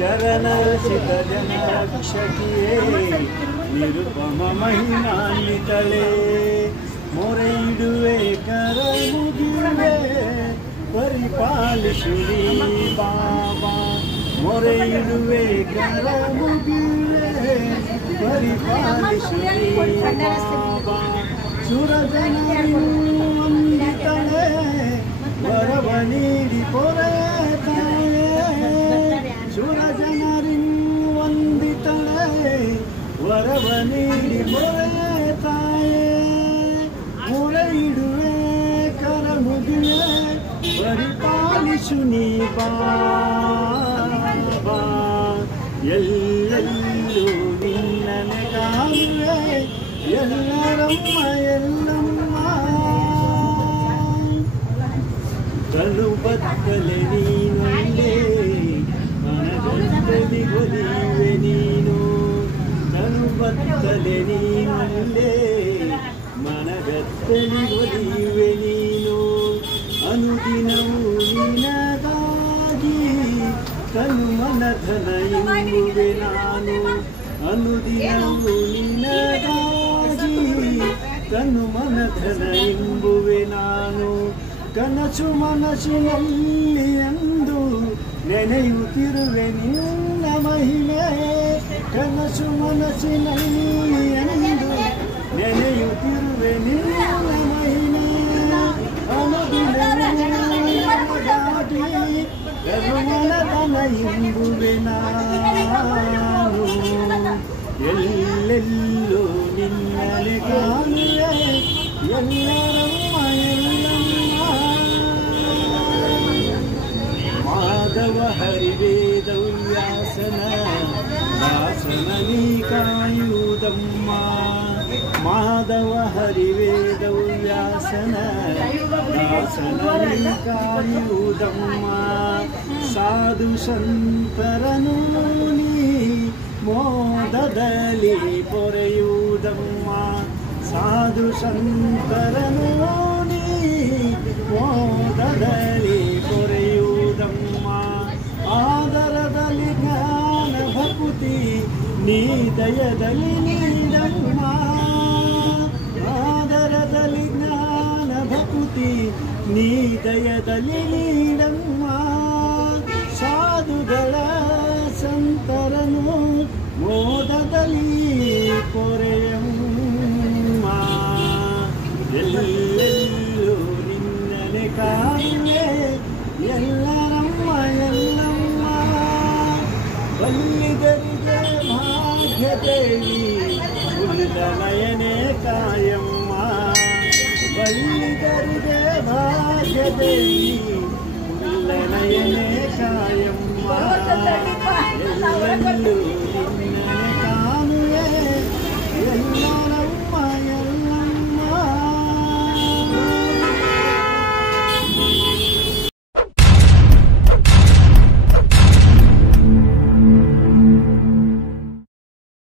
ಚರಣಸಿತ ಜನ ರಕ್ಷಕಿಯೇ ನಿರುಪಮ ಮಹಿಮಾನ್ವಿತಳೆ ಮೊರೆ ಇಡುವೆ ಕರ ಮುಗಿವೆ ಪರಿಪಾಲಿಸುವಿ ಬಾಬಾ ಮೊರೆ ಇಡುವೆ ಕರ ಮುಗಿವೆ ಪರಿಪಾಲಿಸುವಿ ಬಾಬಾ ಸುರಜನರು ವಂದಿತಳೆ ವರವ ನೀಡಿ ಪೊರೆತಾಳೆ ಸುರಜನರಿನ್ನು ವಂದಿತಳೆ ವರವ ನೀಡಿ ಪೊರೆತಾಳೆ ಮೊರೆ ಇಡುವೆ ಕರ ಮುಗಿವೆ ಪರಿಪಾಲಿಸು ನೀ ಬಾಬಾ ಎಲ್ಲೆಲ್ಲೂ ನಿನ್ನನೆ ಕಾಣುವೆ ಎಲ್ಲರಮ್ಮ ಎಲ್ಲಮ್ಮ ಕಲ್ಲು ಬತ್ತಲೆ ನೀನೊಂದೇ ಮನಗತ್ತಲಿ ಒಲಿಯುವೆ ನೀನು ಕಲ್ಲು ಬತ್ತಲೆ ನೀನೊಂದೇ ಮನಗತ್ತಲಿ ಒಲಿಯುವೆ ನೀನು ಅನುದಿನವೂ ನಿನಗಾಗಿ ತನು ಮನಧನ ಎಂಬುವೆ ನಾನು ಅನುದಿನವೂ ನಿನಗಾಗಿ ತನು ಮನಧನ ಎಂಬುವೆ ನಾನು ಕನಸು ಮನಸ್ಸಿನಲ್ಲಿ ಎಂದು ನೆನೆಯುತ್ತಿರುವೆ ನಿನ್ನ ಮಹಿಮೆ ಕನಸು ಮನಸ್ಸಿನಲ್ಲಿ ಎಂದು ನೆನೆಯುತ್ತಿರುವೆ ನಿನ್ನ ಮಹಿಮೆ ಅನುದಿನವಾಗಿ ಕರುಣತನ ಎಂಬುವೆ ನಾನು ಎಲ್ಲೆಲ್ಲೂ ನಿನ್ನಲೆ ಕಾಣುವೆ ಎಲ್ಲರಮ್ಮ ಎಲ್ಲಮ್ಮ ಮಾಧವ ಹರಿವೇದವ್ಯಾಸನ ದಾಸನ ನೀ ಕಾಯುವುದಮ್ಮ ಮಾಧವ ಹರಿವೇದವ್ಯಾಸನ ದಾಸನ ನೀ ಕಾಯುವುದಮ್ಮ ಸಾಧು ಸಂತರನು ನೀ ಮೋದದಲ್ಲಿ ಪೊರೆಯುವುದಮ್ಮ ಸಾಧು ಸಂತರನು ನೀ ಮೋದದಲ್ಲಿ ಪೊರೆಯುವುದಮ್ಮ ಆದರದಲ್ಲಿ ಜ್ಞಾನ ಭಕುತಿ ನೀ ದಯದಲ್ಲಿ ನೀಡಮ್ಮ ಆದರದಲ್ಲಿ ಜ್ಞಾನ ಭಕುತಿ ನೀ ದಯದಲ್ಲಿ ನೀಡಮ್ಮ ಸಾಧುಗಳ ಸಂತರನು ಮೋದದಲ್ಲಿ ಪೊರೆಯಮ್ಮ ಎಲ್ಲೆಲ್ಲೂ ನಿನ್ನನೆ ಕಾಣುವೆ ಎಲ್ಲರಮ್ಮ ಎಲ್ಲಮ್ಮ ಬಲ್ಲಿಗರಿಗೆ ಭಾಗ್ಯದೇವಿ ಉಲ್ಲನಯನೆ ಕಾಯಮ್ಮ ಬಲ್ಲಿಗರಿಗೆ ಭಾಗ್ಯದೇವಿ ಉಲ್ಲನಯನೆ ಕಾಯಮ್ಮ ಎಲ್ಲೆಲ್ಲೂ